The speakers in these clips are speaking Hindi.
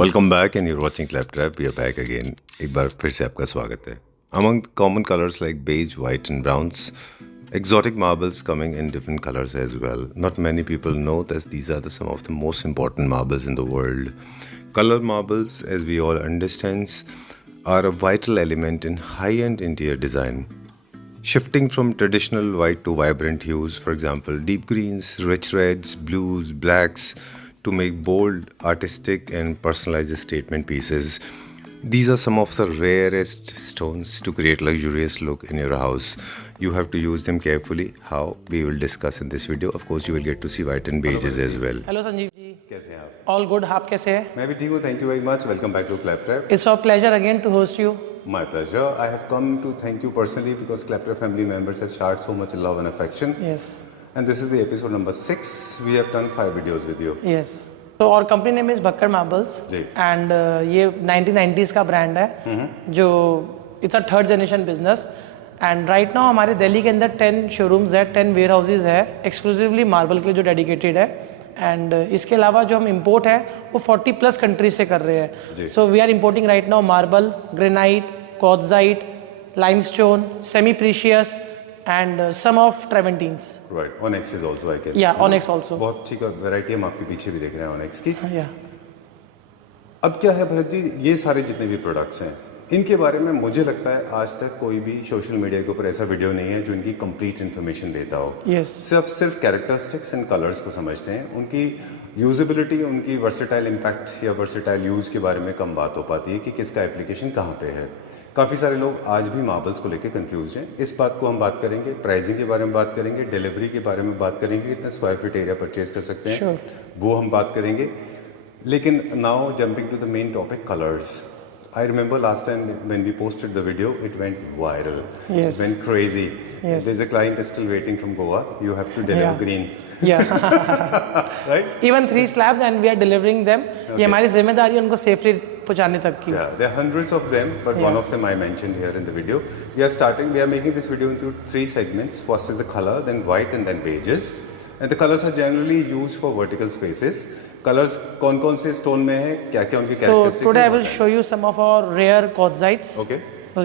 Welcome back and you're watching Claptrap we are back again. एक बार फिर से आपका स्वागत है। Among common colours like beige, white and browns, exotic marbles coming in different colors as well. Not many people know that these are some of the most important marbles in the world. Color marbles, as we all understand, are a vital element in high-end interior design. Shifting from traditional white to vibrant hues, for example, deep greens, rich reds, blues, blacks, to make bold, artistic, and personalized statement pieces. These are some of the rarest stones to create luxurious look in your house. You have to use them carefully. How? We will discuss in this video. Of course, you will get to see white and beiges as well. Hello Sanjeev ji, कैसे हैं आप? All good. आप कैसे हैं? मैं भी ठीक हूँ. Thank you very much. Welcome back to Claptrap. It's our pleasure again to host you. My pleasure. I have come to thank you personally because Claptrap family members have shared so much love and affection. Yes And this is the episode number 6. We have done 5 videos with you. Yes. तो और company name is Bhakkad marbles ji. And ये 1990s का ब्रांड है जो it's a third generation business. And right now हमारे दिल्ली के अंदर 10 शोरूम्स है, 10 वेयर हाउसेज है एक्सक्लूसिवली मार्बल के लिए जो डेडिकेटेड है। एंड इसके अलावा जो हम इंपोर्ट है वो 40+ कंट्रीज से कर रहे हैं। So we are importing right now marble, granite, quartzite, limestone, semi precious and some of Traventines. Right. Onyx is also I can. Yeah, Onyx also. बहुत अच्छी वैरायटी हम आपके पीछे भी देख रहे हैं Onyx की. Yeah. अब क्या है भरत जी, ये सारे जितने भी प्रोडक्ट्स हैं इनके बारे में मुझे लगता है आज तक कोई भी सोशल मीडिया के ऊपर ऐसा वीडियो नहीं है जो इनकी कंप्लीट इन्फॉर्मेशन देता हो. Yes. सिर्फ कैरेक्टरिस्टिक्स एंड कलर्स को समझते हैं. उनकी यूजेबिलिटी, उनकी वर्सेटाइल इम्पैक्ट या वर्सेटाइल यूज़ के बारे में कम बात हो पाती है कि किसका एप्लीकेशन कहाँ पे है. काफ़ी सारे लोग आज भी मार्बल्स को लेकर कंफ्यूज हैं. इस बात को हम बात करेंगे, प्राइसिंग के बारे में बात करेंगे, डिलीवरी के बारे में बात करेंगे, कितना स्क्वायर फीट एरिया परचेज कर सकते हैं वो हम बात करेंगे. लेकिन now jumping to the main topic, colours. I remember last time when we posted the video, it went viral. Yes. It went crazy. Yes. There's a client is still waiting from Goa. You have to deliver green. Yeah. Right? Even 3 slabs and we are delivering them. ये हमारी जिम्मेदारी है उनको सेफली पहुंचाने तक की. Yeah, there are hundreds of them, but one of them I mentioned here in the video. We are making this video into 3 segments. First is the color, then white, and then beiges. And the colors are generally used for vertical spaces. Colours कौन कौन से स्टोन में है, क्या क्या उनके कैरेक्टरिस्टिक्स हैं? Today I will show you some of our rare quartzites. Okay.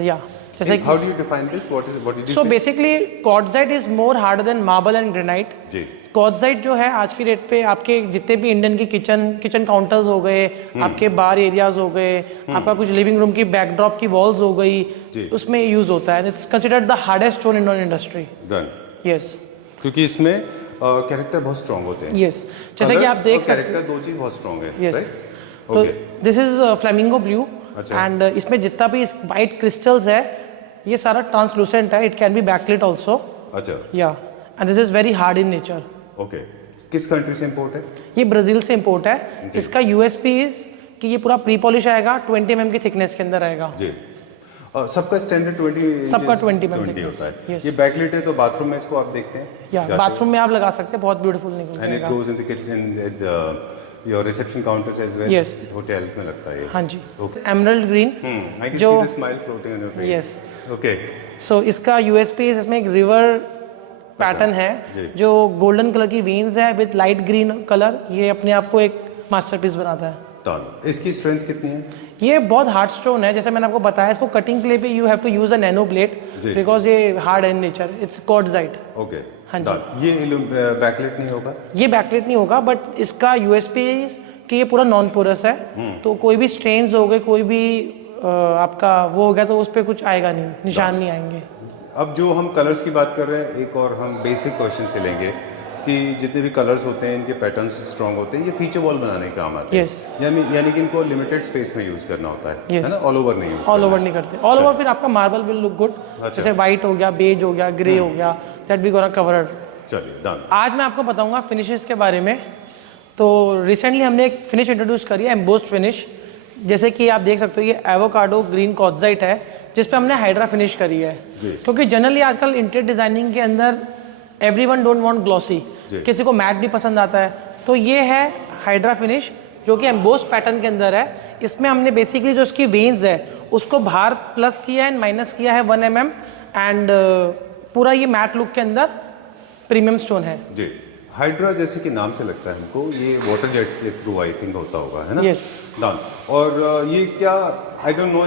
या जैसे how do you define this? What did you say? So basically quartzite is more harder than marble and granite. जी. क्वार्ट्जाइट जो है आज की डेट पे आपके जितने भी इंडियन की किचन काउंटर्स हो गए, आपके बार एरियाज हो गए, आपका कुछ लिविंग रूम की बैकड्रॉप की वॉल्स हो गई, उसमें यूज होता है. It's considered the hardest stone in industry. Done. Yes. क्योंकि इसमें कैरेक्टर बहुत स्ट्रांग होते हैं. यस. जैसे कि आप देख सकते हैं कैरेक्टर 2 चीज बहुत स्ट्रांग है. यस. तो this is flamingo blue and इसमें जितना भी वाइट क्रिस्टल्स है ये सारा ट्रांसलूसेंट है. It can B backlit also. अच्छा. या and this is very hard in nature. Okay. किस कंट्री से इंपोर्ट है? ये ब्राजील से इंपोर्ट है. इसका यूएसपी इज कि ये पूरा प्री पॉलिश आएगा, 20 mm की थिकनेस के अंदर आएगा. जी. सबका स्टैंडर्ड 20 सबका 20 mm होता है. yes. ये बैकलिट है तो बाथरूम में इसको आप देखते हैं. या बाथरूम में आप लगा सकते हैं, बहुत ब्यूटीफुल निकलता है. And it goes in the kitchen at your reception counters as well. Yes. Hotels में लगता है. हां जी. Emerald green. I can see the smile floating on your face. Yes. Okay. So इसका यूएसपी इसमें एक रिवर पैटर्न है जो गोल्डन कलर की वेन्स है विद लाइट ग्रीन कलर. ये अपने आप को एक मास्टरपीस बनाता है. इसकी स्ट्रेंथ कितनी है? ये बहुत हार्ड स्टोन है. जैसे मैंने आपको बताया, इसको कटिंग के लिए भी you have to use a nano blade because ये हार्ड है in nature. It's quartzite. Okay. हाँ जी. ये बैकलिट नहीं होगा? ये बैकलिट नहीं होगा, बट इसका यूएसपी कि ये पूरा नॉन पोरस है. तो कोई भी स्ट्रेन्स हो गए, कोई भी आपका वो हो गया तो उस पर कुछ आएगा नहीं, निशान नहीं आएंगे. अब जो हम कलर्स की बात कर रहे हैं, एक और हम बेसिक क्वेश्चन से लेंगे कि जितने भी कलर्स होते हैं इनके पैटर्न्स स्ट्रॉन्ग होते हैं. ये फीचर वॉल बनाने के काम आते हैं. यानी कि इनको लिमिटेड स्पेस में यूज करना होता है. है ना? ऑल ओवर नहीं यूज. ऑल ओवर नहीं करते. ऑल ओवर फिर आपका मार्बल विल लुक गुड. जैसे व्हाइट हो गया, बेज हो गया, ग्रे हो गया, दैट वी गोना कवर. चलिए डन. आज मैं आपको बताऊंगा फिनिशेस के बारे में. तो रिसेंटली हमने एक फिनिश इंट्रोड्यूस करी है, एम्बोस्ड फिनिश. जैसे कि आप देख सकते हो ये एवोकाडो ग्रीन क्वार्ट्जाइट है जिस पे हमने हाइड्रा फिनिश करी है. क्योंकि जनरली आजकल इंटीरियर डिजाइनिंग के अंदर एवरीवन डोंट वांट ग्लॉसी, किसी को मैट भी पसंद आता है. तो ये है हाइड्रा फिनिश जो कि एम्बोस्ड पैटर्न के अंदर है. इसमें हमने बेसिकली जो इसकी वेन्स है उसको बाहर प्लस किया एंड माइनस किया है 1 mm. एंड पूरा ये मैट लुक के अंदर प्रीमियम स्टोन है. जी. हाइड्रा जैसे कि नाम से लगता है हमको, ये वाटर जेट्स के थ्रू आई थिंक होता होगा, है ना? Yes. डन। और ये क्या, I don't know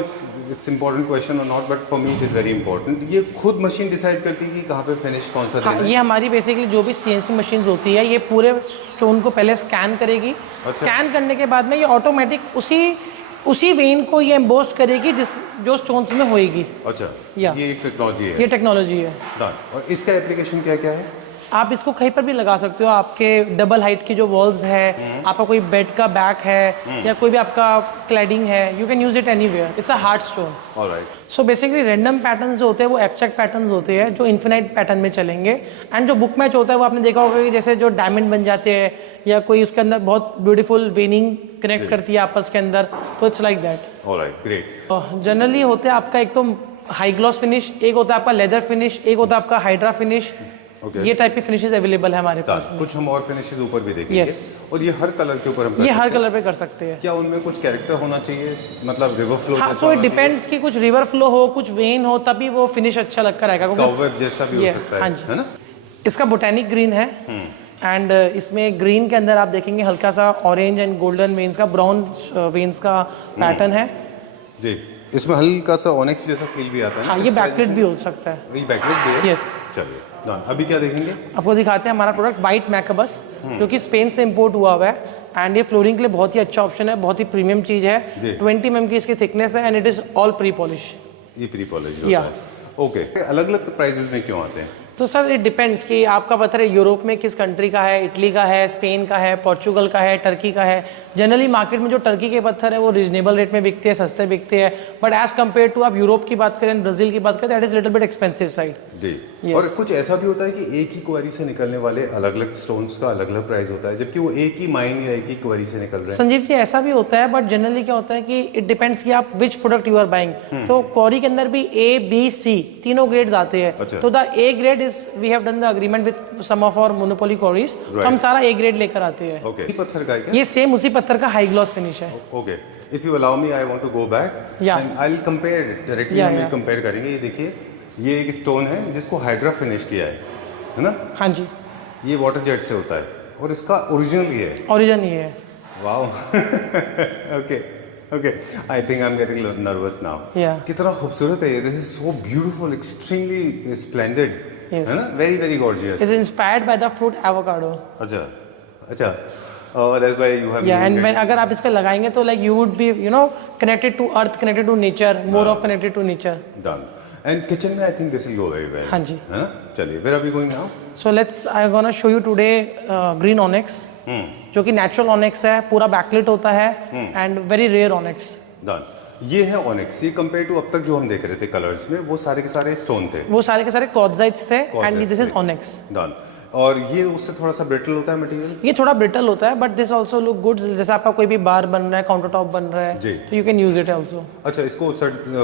it's important question और not, but for me it is very important, ये खुद मशीन डिसाइड करती है कि कहाँ पे फिनिश कौन सा हाँ, देना है? ये हमारी बेसिकली जो भी CNC मशीन्स होती है, ये पूरे स्टोन को पहले स्कैन करेगी। स्कैन करने के बाद में ये ऑटोमेटिक उसी वेन को ये एम्बोस्ट करेगी जो स्टोन्स में होएगी। अच्छा, या। ये एक टेक्नोलॉजी है। ये टेक्नोलॉजी है। डन। और इसका एप्लीकेशन क्या क्या है? आप इसको कहीं पर भी लगा सकते हो। आपके डबल हाइट की जो वॉल्स है, आपका कोई बेड का बैक है, या कोई भी आपका क्लैडिंग है, you can use it anywhere. It's a hard stone. Alright. So basically random patterns जो होते हैं वो एब्स्ट्रैक्ट पैटर्न्स होते हैं जो इन्फिनाइट पैटर्न में चलेंगे। एंड जो बुक मैच होता है वो आपने देखा होगा कि जैसे जो डायमंड बन जाते हैं या कोई उसके अंदर बहुत ब्यूटीफुल वेनिंग कनेक्ट करती है आपस के अंदर, तो it's like that. Alright, great. Generally होते हैं आपका एक तो हाई ग्लॉस फिनिश, एक होता है आपका लेदर फिनिश, एक होता है आपका हाइड्रा फिनिश। ये टाइप की फिनिशेस अवेलेबल है हमारे पास। कुछ हम और फिनिशेस ऊपर भी देखेंगे। Yes. और ये हर कलर के ऊपर हम ये हर कलर पे कर सकते हैं। क्या उनमें कुछ कैरेक्टर होना चाहिए, मतलब रिवर फ्लो हाँ, जैसा सो इट होना चाहिए? डिपेंड्स कि कुछ रिवर फ्लो हो, कुछ वेन हो, तभी वो फिनिश अच्छा लगकर रहेगा। कॉवेब जैसा भी हो सकता हाँ है, जी। है ना? इसका बोटेनिक ग्रीन है एंड इसमें ग्रीन के अंदर आप देखेंगे हल्का सा ऑरेंज एंड गोल्डन वेन्स का, ब्राउन वेन्स का पैटर्न है जी। इसमें हल्का सा ऑनिक्स जैसा फील भी आता है ना? हाँ, ये बैकलेट भी हो सकता है। ये बैकलेट भी है? यस। चलिए डन। अभी क्या देखेंगे? आपको दिखाते हैं हमारा प्रोडक्ट वाइट मैकबस, जो कि स्पेन से इंपोर्ट हुआ हुआ है। एंड ये फ्लोरिंग के लिए बहुत ही अच्छा ऑप्शन है, बहुत ही प्रीमियम चीज़ है। 20 mm की इसकी थिकनेस है and it is all pre polish. ये प्री पॉलिश या। होता है। ओके, अलग अलग प्राइजेस में क्यों आते हैं? तो सर इट डिपेंड्स कि आपका पत्थर यूरोप में किस कंट्री का है, इटली का है, स्पेन का है, पोर्चुगल का है, टर्की का है। जनरली मार्केट में जो टर्की के पत्थर है वो रीजनेबल रेट में बिकते हैं, सस्ते बिकते हैं। बट एज कम्पेयर टू आप यूरोप की बात करें, ब्राजील की बात करें, that is little bit expensive side. जी। और कुछ ऐसा भी होता है कि एक ही क्वेरी से निकलने वाले अलग अलग स्टोन्स का अलग अलग प्राइस होता है, जबकि वो एक ही माइन या एक ही क्वेरी से निकल रहे हैं। संजीव जी, ऐसा भी होता है, बट जनरली क्या होता है कि इट डिपेंड्स कि आप which product you are buying. तो क्वेरी के अंदर भी A, B, C तीनों ग्रेड्स आते हैं। अच्छा। तो the A grade is we have done the agreement with some of our monopoly quarries, तो हम सारा A ग्रेड लेकर आते हैं। ओके। ये पत्थर का है क्या? ये सेम उसी पत्थर का हाई ग्लॉस फिनिश है। Okay, if you allow me I want to go back and I will compare directly. हम कंपेयर करेंगे। ये देखिए, ये एक स्टोन है जिसको हाइड्रा फिनिश किया है ना? हाँ जी। ये वाटर जेट से होता है और इसका ओरिजिनल ये है। ओरिजिन ये है। Wow. Okay okay, I think I am getting nervous now. या। कितना खूबसूरत है ये। This is so beautiful, extremely splendid, Yes. है ना? Very very gorgeous. It's inspired by the fruit avocado. अच्छा अच्छा, that's why you have Yeah, and named when it. अगर आप इसके लगाएंगे तो like you would be connected to earth, connected to nature, more of connected to nature. Done. And kitchen में I think this will go very well. हाँ जी। है ना? चलिए, where are we going now? So I'm gonna show you today green onyx, जो कि natural onyx है, पूरा backlit होता है and very rare onyx. Done. ये है ऑनिक्स। ये कंपेयर टू अब तक जो हम देख रहे थे कलर्स में, वो सारे के सारे स्टोन थे। वो सारे के सारे क्वार्ट्जाइट्स थे and this is onyx. Done. और ये उससे थोड़ा सा ब्रिटल होता है मटेरियल? ये थोड़ा ब्रिटल होता है, but this also look good. जैसे आपका कोई भी बार बन रहा है, काउंटर टॉप बन रहा है, तो you can use it also. अच्छा, इसको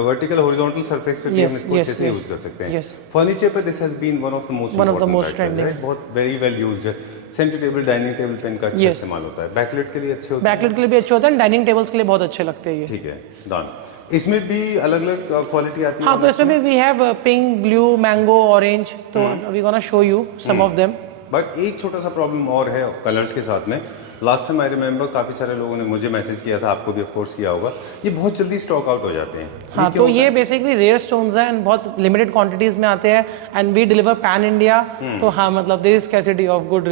वर्टिकल हॉरिजॉन्टल सरफेस पे भी हम इसको अच्छे से यूज कर सकते हैं। फर्नीचर पे this has been one of the most trending, बहुत वेरी वेल यूज्ड है। सेंटर टेबल, डाइनिंग टेबल पे इनका अच्छा इस्तेमाल होता है। बैकलाइट के लिए अच्छे होते हैं। बैकलाइट के लिए भी अच्छे होते हैं, डाइनिंग टेबल्स के लिए बहुत अच्छे लगते हैं ये। ठीक है, डन। इसमें भी अलग अलग क्वालिटी आती है? हाँ, तो इसमें भी we have pink, blue, mango, orange, तो we gonna show you some of them. But एक छोटा सा प्रॉब्लम और है कलर्स के साथ में। लास्ट टाइम आई रिमेंबर काफ़ी सारे लोगों ने मुझे मैसेज किया था, आपको भी ऑफ कोर्स किया होगा, ये बहुत जल्दी स्टॉक आउट हो जाते हैं। हाँ, तो ये बेसिकली रेयर स्टोन्स हैं एंड बहुत लिमिटेड क्वांटिटीज में आते हैं and we deliver pan India. तो हाँ, मतलब there is scarcity of good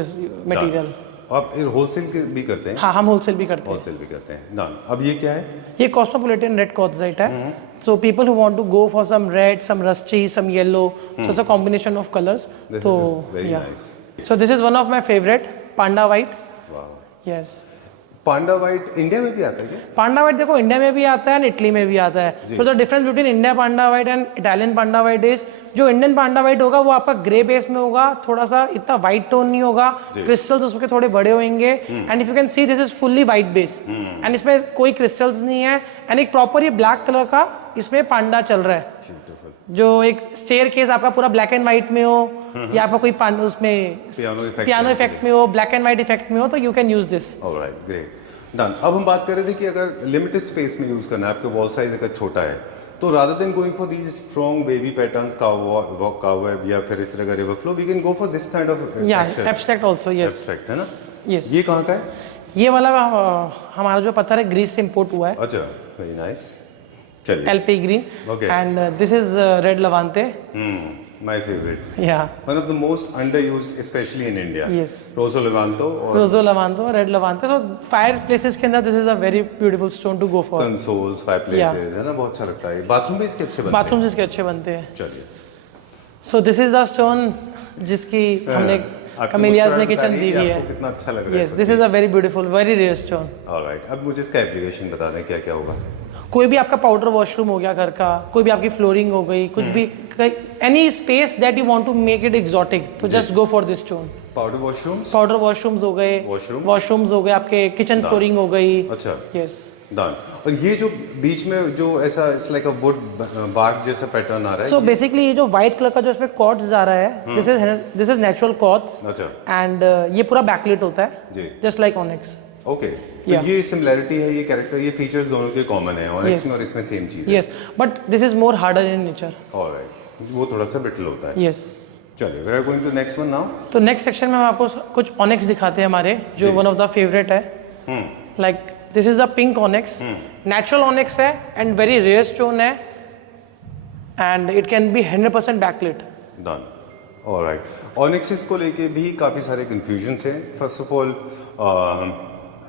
material. आप होलसेल भी करते हैं? हाँ, हम होलसेल भी करते हैं। होलसेल भी करते हैं, डन। अब ये क्या है? ये कॉस्मोपोलिटन रेड क्वार्ट्जाइट है। So people who want to go for some red, some rusty, some yellow, so it's a combination of colours. तो very nice. So this is one of my favourite, panda white. Wow. Yes. Panda white India में भी आता है क्या? पांडा वाइट देखो, इंडिया में भी आता है एंड इटली में भी आता है। तो the difference between India Panda white and Italian Panda white is, जो इंडियन पांडा वाइट होगा वो आपका ग्रे बेस में होगा, थोड़ा सा इतना वाइट टोन नहीं होगा, क्रिस्टल्स उसके थोड़े बड़े होंगे and if you can see this is fully white base and इसमें कोई क्रिस्टल्स नहीं है एंड एक प्रॉपर ये ब्लैक कलर का इसमें पांडा चल रहा है। जो एक स्टेयर केस आपका पूरा ब्लैक एंड व्हाइट में हो या आपका कोई उसमें पियानो इफेक्ट में हो, ब्लैक एंड व्हाइट इफेक्ट में हो, तो you can use this. Alright, great, done. अब हम बात कर रहे थे कि अगर लिमिटेड स्पेस में यूज करना है, आपके वॉल साइज अगर छोटा है, तो rather than going for these strong wavy patterns, cowweb या फिर इस तरह का river flow, we can go for this kind of या textures. Abstract also, yes Abstract है ना? यस। ये कहाँ का है? ये वाला हमारा जो पत्थर है ग्रीस से इम्पोर्ट हुआ है, अच्छा, very nice. चलिए। LP green, Okay. And this is red Levante. My favorite. या One of the most underused, especially in India. Yes. Rosso Levanto और Rosso Levanto, red Levanto. So fire places के अंदर this is a very beautiful stone to go for. consoles, fireplaces है ना, बहुत अच्छा लगता है। बाथरूम भी इसके अच्छे बनते हैं। बाथरूम इसके अच्छे बनते हैं। चलिए। सो दिस इज द स्टोन जिसकी हमने आपकी कमेलियाज ने मुस्कुराहट किचन बता दी रही हुई कि है। आपको कितना अच्छा लग रहा है। Yes, this is a very beautiful, very rare stone. Alright, अब मुझे इसका एप्लीकेशन बता दें क्या क्या होगा। कोई भी आपका पाउडर वॉशरूम हो गया घर का, कोई भी आपकी फ्लोरिंग हो गई, कुछ भी, any space that you want to make it exotic, तो just go for this stone. Powder washrooms, powder washrooms हो गए, वॉशरूम्स हो गए, आपके किचन फ्लोरिंग हो गई। अच्छा, यस डन। और ये जो बीच में जो ऐसा it's like a wood bark जैसा पैटर्न आ रहा है, सो बेसिकली ये जो व्हाइट कलर का जो इसमें कॉर्ड्स जा रहा है, दिस इज नेचुरल कॉर्ड्स, अच्छा एंड ये पूरा बैकलिट होता है जी, जस्ट लाइक ऑनिक्स। ओके। तो ये सिमिलैरिटी है, ये कैरेक्टर, ये फीचर्स दोनों के कॉमन है ऑनिक्स में और इसमें सेम चीज है। Yes, but this is more harder in nature. Alright, वो थोड़ा सा ब्रिटल होता है। यस। चलिए, we are going to next one now. तो नेक्स्ट सेक्शन में हम आपको कुछ ऑनिक्स दिखाते हैं हमारे, जो वन ऑफ द फेवरेट है। Like this is a pink onyx, natural onyx है एंड वेरी रेयर स्टोन है, and it can be 100% backlit. Done. Alright, onyxes को लेके भी काफ़ी सारे कंफ्यूजन्स हैं। First of all,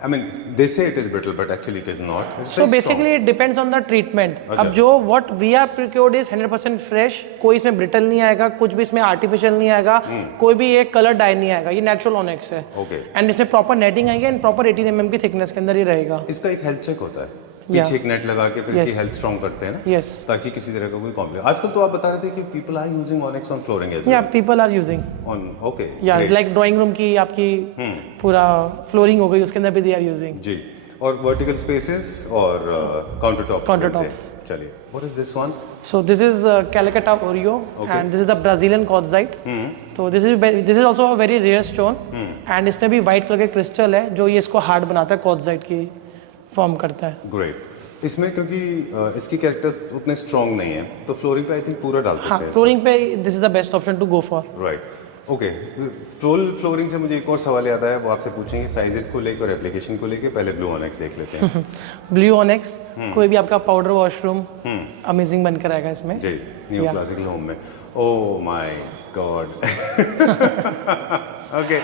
I mean, they say it is brittle, but actually it is not. It's So very basically it depends on the treatment. अब जो what we are procured is 100% fresh, कोई इसमें brittle नहीं आएगा, कुछ भी इसमें artificial नहीं आएगा, कोई भी ये color dye नहीं आएगा, ये natural onyx है। Okay. And इसमें proper netting आएगी and proper 18 mm की thickness के अंदर ही रहेगा। इसका एक हेल्थ चेक होता है, पीछे एक नेट लगा के फिर इसकी हेल्थ स्ट्रॉन्ग करते हैं ना, Yes. ताकि किसी तरह का कोई कॉम्प्लेक्स। आजकल तो आप बता रहे थे कि people are using onyx on flooring as Yeah, people are using. On, okay, Yeah, like drawing room की आपकी पूरा flooring हो गई, उसके अंदर भी they are using. जी। और वर्टिकल स्पेसेस और काउंटरटॉप। Countertops. चलिए, what is this one? So this is Calcutta Oreo, and this is the Brazilian quartzite. तो this is also a very rare stone, and इसमें भी white कलर के क्रिस्टल है जो ये इसको हार्ड बनाता है, quartzite की फॉर्म करता है। ग्रेट। इसमें क्योंकि इसकी कैरेक्टर्स उतने स्ट्रॉन्ग नहीं है, तो फ्लोरिंग पे आई थिंक पूरा डाल हाँ, सकते हैं। फ्लोरिंग पे this is the best option to go for. Right, okay. Full flooring से मुझे एक और सवाल याद आया, वो आपसे पूछेंगे साइजेस को लेकर और एप्लीकेशन को लेकर। पहले ब्लू ऑनिक्स देख लेते हैं। ब्लू ऑनिक्स, कोई भी आपका पाउडर वॉशरूम अमेजिंग बनकर आएगा इसमें। जी, न्यू क्लासिकल होम में। Oh my God. Okay,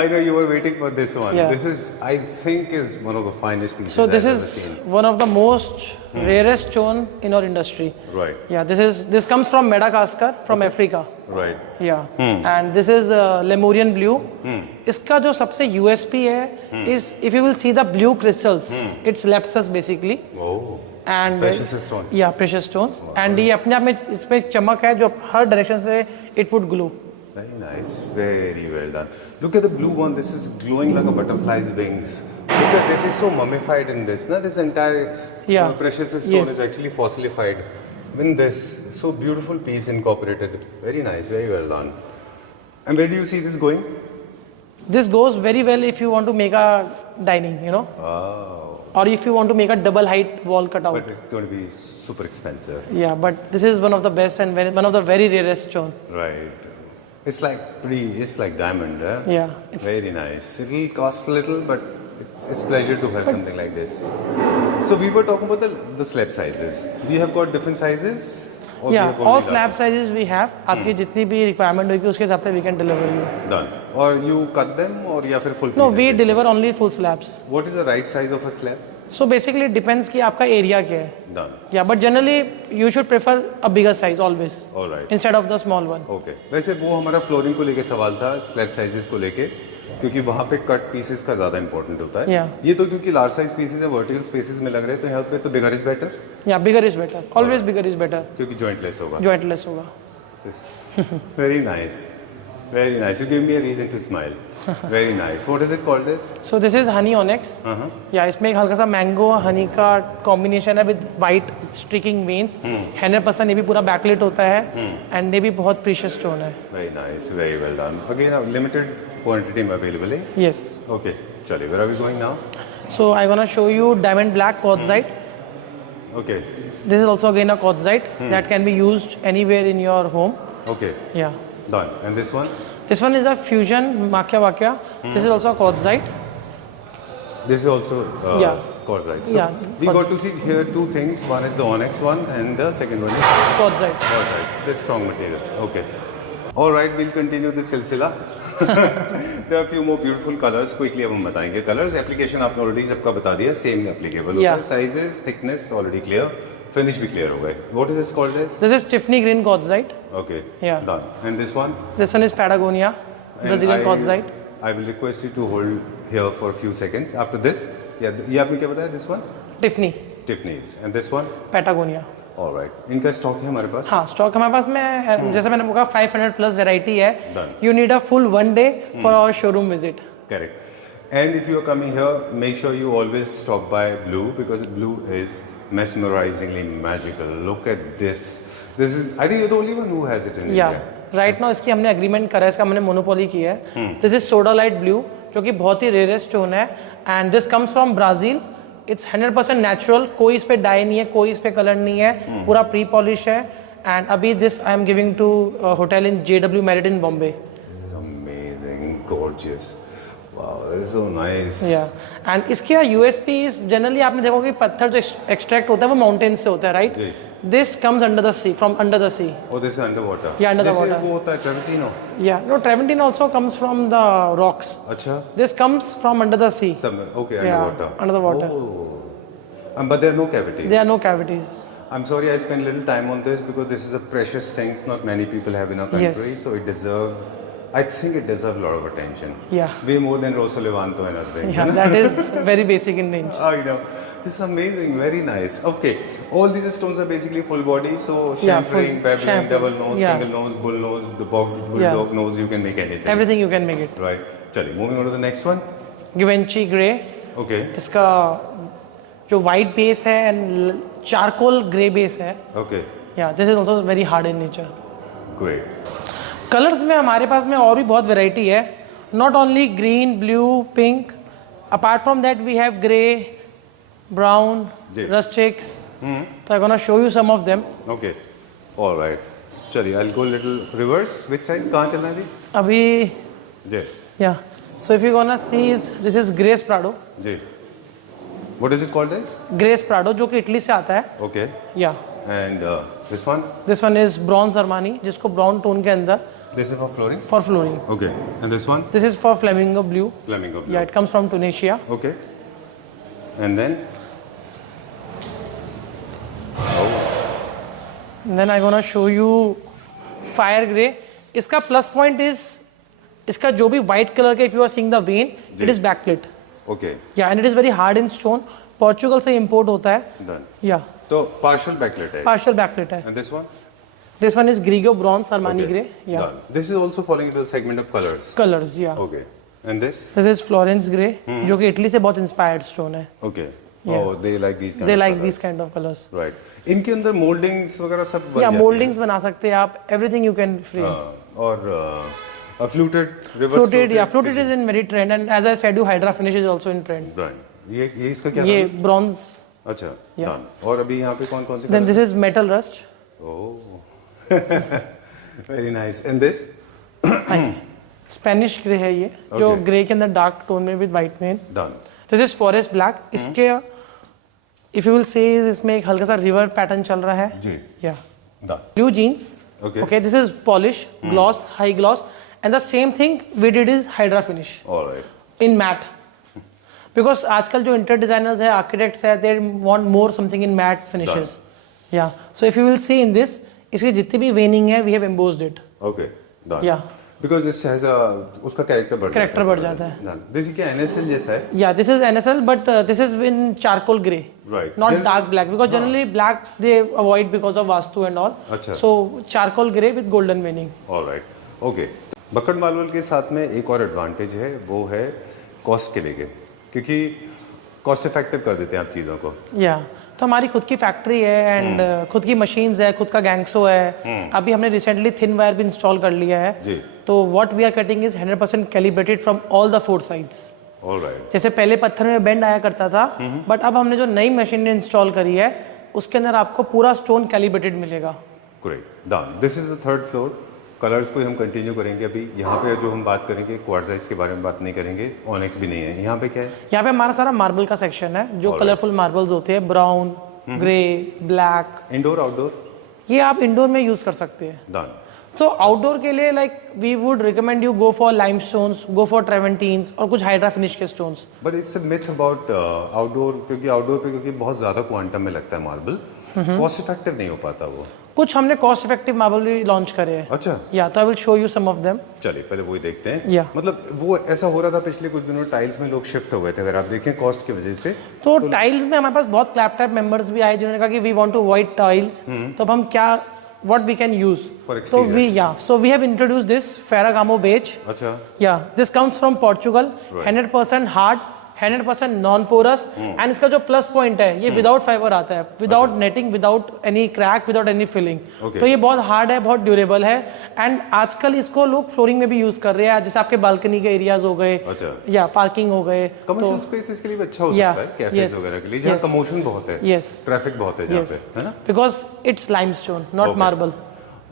I know you were waiting for this one. Yeah. This is, I think, is one of the finest pieces So this I've ever is seen. one of the most rarest stone in our industry. Right, Yeah, this comes from Madagascar, from Africa. right. Yeah, and this is Lemurian blue. इसका जो सबसे USP है is if you will see the blue crystals, it's lepsus basically. Oh, And precious stone. Yeah, precious stones. And ये अपने आप में इसमें चमक है जो हर डायरेक्शन से it would glow. Very nice, very well done. Look at the blue one. This is glowing like a butterfly's wings. Look at this. It's so mummified in this. No, this entire precious stone Yes. is actually fossilified in this. So beautiful piece incorporated. Very nice, very well done. And where do you see this going? This goes very well if you want to make a dining, you know, Wow. or if you want to make a double height wall cutout. But it's going to be super expensive. Yeah, but this is one of the best and one of the very rarest stone. Right. It's like it's like diamond, eh? Yeah, it's Very nice. It'll cost a little, but it's pleasure to have something like this. So we were talking about the slab sizes. We have got different sizes. Or we yeah, have all only slab sizes we have. आपकी जितनी भी requirement होगी उसके हिसाब से we can deliver you. done. Or you cut them, or या फिर full No, pieces we जैसे? deliver only full slabs. What is the right size of a slab? So basically it depends कि आपका area क्या है. Done. Yeah, but generally you should prefer a bigger size always All right. instead of the small one. Okay. वैसे वो हमारा फ्लोरिंग को लेके सवाल था, स्लैब साइजेस को लेके, क्योंकि वहाँ पे कट पीसेस का ज़्यादा इंपॉर्टेंट होता है। Yeah. ये तो क्योंकि लार्ज साइज पीसेस है, वर्टिकल स्पेसेस में लग रहे हैं, तो यहाँ पे तो bigger is better, Yeah, bigger is better. Always bigger is better. क्योंकि जॉइंटलेस होगा। Jointless होगा. Very nice. Very nice. You gave me a reason to smile. Very nice. What is it called as? So this is honey onyx. या इसमें एक हल्का सा मैंगो हनी का कॉम्बिनेशन है विद वाइट स्ट्रीकिंग वेन्स. 100% ये भी पूरा बैकलिट होता है एंड ये भी बहुत प्रीशियस स्टोन है. Very nice. Very well done. Again, a limited quantity available. Yes. Okay. चलिए, where are we going now? So I wanna show you diamond black quartzite. Okay. This is also again a quartzite that can be used anywhere in your home. Okay. Yeah. Done. And this one? This one is a fusion Makya Vakya. This is also a quartzite. This is also Yeah. quartzite. So Yeah. we got to see here two things. One is the onyx one, and the second one is Quartzite. quartzite. The strong material. Okay. All right, we'll continue this silsila. There are a few more beautiful colors. Quickly अब हम बताएंगे colors. Application आपने already सबका बता दिया. Same applicable होता Yeah. है. Sizes, thickness already clear. Finish भी clear हो गए. What is this called as? This is Tiffany green quartzite. Okay. Yeah. Done. And this one? This one is Patagonia, And Brazilian quartzite. I will request you to hold here for a few seconds. After this, yeah, ये आपने क्या बताया? This one? Tiffany, Tiffany's. And this one? Patagonia. All right. इनका स्टॉक है हमारे पास? हाँ, स्टॉक हमारे पास में जैसे मैंने बोला 500 प्लस वैरायटी है. Done. You need a full 1 day for our showroom visit. Correct. And if you are coming here, make sure you always stop by blue because blue is mesmerizingly magical. Look at this. This is, I think you're the only one who has it in Yeah. India. Right now इसकी हमने एग्रीमेंट करा है, इसका हमने मोनोपोली किया है. This is soda light blue जो कि बहुत ही रेयरेस्ट स्टोन है and this comes from Brazil. It's 100% natural. कोई इस पे डाई नहीं है, कोई इस पे कलर नहीं है, पूरा प्री पॉलिश है. एंड अभी this I am giving to hotel in JW Marriott in Bombay. Amazing, gorgeous. Wow, this is so nice. या एंड इसके USP इज जनरली आपने देखोगे कि पत्थर जो एक्सट्रैक्ट होता है वो माउंटेन से होता है, राइट? जी. This comes under the sea, from under the sea. Oh, this is underwater. Yeah, under the This is water. वो होता है Travertino. Yeah no travertine also comes from the rocks. अच्छा. This comes from under the sea. Somewhere. Okay, Yeah, underwater. under the water. Oh. But there are no cavities. There are no cavities. I'm sorry I spent little time on this because this is a precious thing not many people have in our country, Yes. so I think it deserves a lot of attention. Yeah. Way more than Rosso Levanto and other things. Yeah, that is very basic in range. I know. This is amazing, very nice. Okay, all these stones are basically full body, so Yeah, chamfering, full- beveling, chamfering. double nose, Yeah. single nose, bull nose, the bulldog nose, you can make anything. Everything you can make it. Right. Chali, moving on to the next one. Givenchy grey. Okay. इसका जो white base है and charcoal grey base है. Okay. Yeah, this is also very hard in nature. Great. Colours में हमारे पास में और भी बहुत वैरायटी है. Not only green, blue, pink. Apart from that, we have grey, brown, ji. rustics. So I'm gonna show you some of them. Okay. All right. चलिए, I'll go little reverse. Which side? कहाँ चलना है जी? अभी जी. yeah. So if you're gonna see this is Grace Prado. Ji. What is it called as? Grace Prado जो कि इटली से आता है. Okay. Yeah. And this one? This one is bronze Armani जिसको brown tone के अंदर This is for flooring? for flooring. Okay. And this one? This is for flamingo blue. Flamingo blue. Yeah, it comes from Tunisia. Okay. And then? And then I'm gonna show you fire gray. इसका plus point is इसका जो भी white color का if you are seeing the vein, it is backlit. Okay. Yeah, and it is very hard in stone. Portugal से import होता है. Done. Yeah, तो partial backlit है. partial backlit है. And this one? This one is Grigio bronze Armani Okay. gray. Yeah, Done. This is also falling into the segment of colors. colors. Yeah. Okay. And this? This is Florence gray जो कि इटली से बहुत inspired stone है. Okay. Yeah. Oh, they like these kind They of like colors. these kind of colors. Right. इनके अंदर moldings वगैरह सब बन Yeah, जाती moldings बना सकते हैं आप. Everything you can free. हैं। और fluted, reverse Fluted, yeah, fluted is in very trend, and as I said, you Hydra finish is also in trend. Done. ये इसका क्या ये नाम है? bronze. अच्छा. Yeah. Done. और अभी यहाँ पे कौन से Then this is metal rust. Oh. Very nice. And this? Spanish grey है ये जो Okay. ग्रे के अंदर डार्क टोन में विद वाइट में. Done. This is forest black. इसके इफ यू विल सी इसमें एक हल्का सा रिवर पैटर्न चल रहा है. जी. या Done. Blue jeans. Okay. Okay, this is polish, gloss, high gloss, and the same thing we did is Hydra finish All right. in matte. Because आजकल जो इंटर डिजाइनर्स है, आर्किटेक्ट्स है, they want more something in matte finishes. Yeah. So if you will see in this, इसकी जितनी भी veining है, we have embossed it. Okay. Done. Yeah. Because this has a उसका character बढ़ Character जाता है. बढ़ जाता है. Done. This क्या NSL जैसा है? Yeah, this is NSL, but this is in charcoal grey. Right. Not Then- dark black because generally black they avoid because of vastu and all. अच्छा. So charcoal grey with golden veining. All right. Okay. बकट मार्बल के साथ में एक और एडवांटेज है, वो है कॉस्ट के लेके, क्योंकि कॉस्ट इफेक्टिव कर देते हैं आप चीज़ों को. Yeah. तो हमारी खुद की फैक्ट्री है एंड खुद की मशीन्स है, खुद का गैंगसो है. अभी हमने रिसेंटली थिन वायर भी इंस्टॉल कर लिया है. जी. तो what we are cutting is 100% calibrated from all the 4 sides. All right. जैसे पहले पत्थर में बेंड आया करता था, बट अब हमने जो नई मशीन इंस्टॉल करी है उसके अंदर आपको पूरा स्टोन कैलिब्रेटेड मिलेगा। Great, done. This is the third floor. Colours को हम कंटिन्यू करेंगे। अभी यहाँ पे जो हम बात करेंगे क्वार्ट्जाइट्स के बारे में बात नहीं करेंगे, ऑनिक्स भी नहीं है। यहाँ पे क्या है? यहाँ पे हमारा सारा मार्बल का सेक्शन है, जो कलरफुल मार्बल्स होते हैं, brown, grey, black. Indoor outdoor? ये आप इंडोर में यूज कर सकते हैं। डन। तो आउटडोर के लिए like we would recommend you go for limestones, go for travertines और कुछ हाइड्रा फिनिश के stones. But it's a myth about outdoor, क्योंकि आउटडोर पे क्योंकि बहुत ज़्यादा क्वांटम में लगता है मार्बल, कॉस्ट इफेक्टिव नहीं हो पाता वो। कुछ हमने कॉस्ट इफेक्टिव मार्बल भी लॉन्च करे हैं। अच्छा, या तो I will show you some of them. चलिए पहले वही देखते हैं। या मतलब वो ऐसा हो रहा था पिछले कुछ दिनों, टाइल्स में लोग शिफ्ट हो गए थे, अगर आप देखें कॉस्ट की वजह से। तो टाइल्स में हमारे पास बहुत क्लैप टाइप मेंबर्स भी आए जिन्होंने कहा कि we want to avoid tiles, तो अब हम क्या व्हाट वी कैन यूज। तो we have introduced this Ferragamo beige. अच्छा, yeah this comes from Portugal, 100% hard, 100% non porous, and इसका जो प्लस पॉइंट है ये विदाउट फाइबर आता है, without netting, without any crack, without any filling. तो ये बहुत हार्ड है, बहुत ड्यूरेबल है, एंड आजकल इसको लोग फ्लोरिंग में भी यूज कर रहे हैं, जैसे आपके बाल्कनी के एरियाज हो गए, या पार्किंग हो गए, कमर्शियल स्पेसेस के लिए भी अच्छा हो सकता है, कैफेज वगैरह के लिए जहाँ कमोशन बहुत है, ट्रैफिक बहुत है जहाँ पे, है ना, because it's limestone not marble.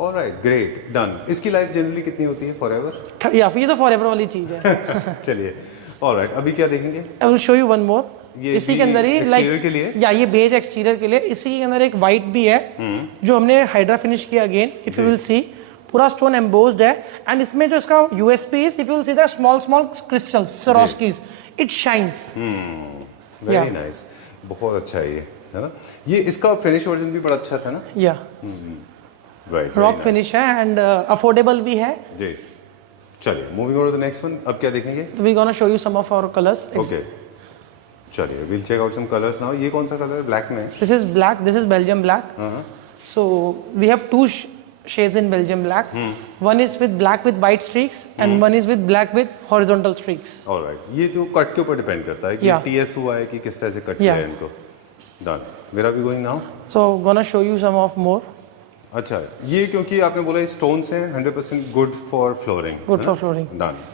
Alright, great, done. इसकी लाइफ जनरली कितनी होती है? फॉरएवर? या ये तो फॉरएवर वाली चीज है। चलिए, ऑलराइट, अभी क्या देखेंगे? आई will show you one more. इसी के अंदर ही लाइक के लिए, या ये बेज एक्सटीरियर के लिए, इसी के अंदर एक वाइट भी है जो हमने हाइड्रा फिनिश किया। Again if you will see, पूरा स्टोन एम्बोस्ड है, एंड इसमें जो इसका USP is, if you will see the small small crystals, Swarovskis, it shines. Very nice, बहुत अच्छा है ये, है ना। ये इसका फिनिश वर्जन भी बड़ा अच्छा था ना। या राइट, रॉक फिनिश है एंड अफोर्डेबल भी है जी। चलिए, moving on to the next one. अब क्या देखेंगे? तो we gonna show you some of our colours. Okay, चलिए, we'll check out some colours now. ये कौन सा कलर है? ब्लैक में? This is black, this is Belgium black. So we have two shades in Belgium black. One is with black with white streaks and one is with black with horizontal streaks. Alright, ये तो कट के ऊपर डिपेंड करता है कि TS हुआ है कि किस तरह से कट किया है इनको। Done. Where are we going now? So gonna show you some of more. अच्छा, ये क्योंकि आपने बोला stones हैं, 100% good for flooring. Good for flooring. Done.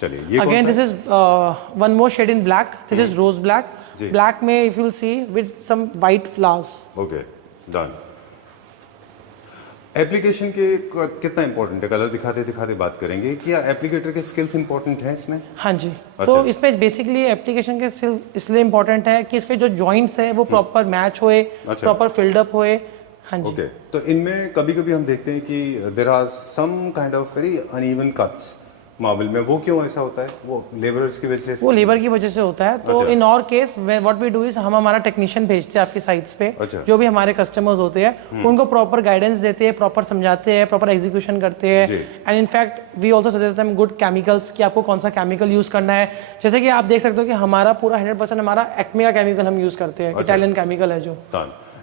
चलिए, ये again this is one more shade in black. This is rose black. Black में if you'll see with some white flowers. Okay, done. Application के कितना इंपॉर्टेंट है? कलर दिखाते दिखाते बात करेंगे। क्या एप्लीकेटर के स्किल्स इंपॉर्टेंट हैं इसमें? हाँ जी। तो इसमें बेसिकली एप्लीकेशन के स्किल इसलिए इंपॉर्टेंट है कि इसके जो जॉइंट्स है वो प्रॉपर मैच होए, प्रॉपर फिल्ड अप होए। हाँ जी। ओके, तो इनमें कभी कभी हम देखते हैं कि there are some kind of very uneven cuts marble में। वो क्यों ऐसा होता है? वो लेबरर्स की वजह से? वो लेबर की वजह से होता है। तो in our case what we do is, हम हमारा टेक्नीशियन भेजते हैं आपकी साइट्स पे। जो भी हमारे कस्टमर्स होते हैं उनको प्रॉपर गाइडेंस देते हैं, प्रॉपर समझाते हैं, प्रॉपर एग्जीक्यूशन करते हैं, and in fact we also suggest them good chemicals कि आपको कौन सा केमिकल यूज करना है। जैसे कि आप देख सकते हो कि हमारा पूरा 100% हमारा एक्मे का केमिकल हम यूज करते हैं, इटालियन केमिकल है जो।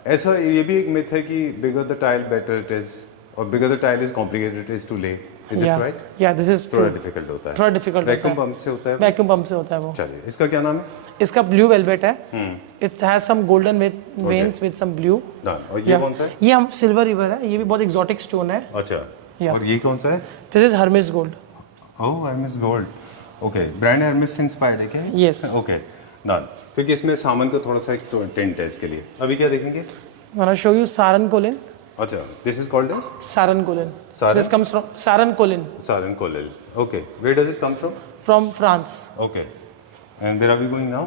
ऐसा ये भी एक मिथ है कि bigger the tile better it is, और bigger the tile is complicated it is to lay. Is it right? Yeah, this is थोड़ा डिफिकल्ट होता है। थोड़ा डिफिकल्ट वैक्यूम पंप से होता है। वैक्यूम पंप से होता है वो। चलिए, इसका क्या नाम है? इसका ब्लू वेलवेट है। It has some golden veins with some blue. और ये कौन सा है? ये हम सिल्वर रिवर है, ये भी बहुत एक्सोटिक स्टोन है। अच्छा, और ये कौन सा है? This is Hermès gold. Oh, Hermès gold. Okay, brand Hermès से इंस्पायर्ड है क्या? यस। Okay, done. क्योंकि इसमें सामान का थोड़ा सा एक टिंट है इसके लिए। अभी क्या देखेंगे? Gonna show you Sarrancolin. अच्छा, this is called as Sarrancolin. This comes from Sarrancolin. Sarrancolin. Okay, where does it come from? From France. Okay, and where are we going now?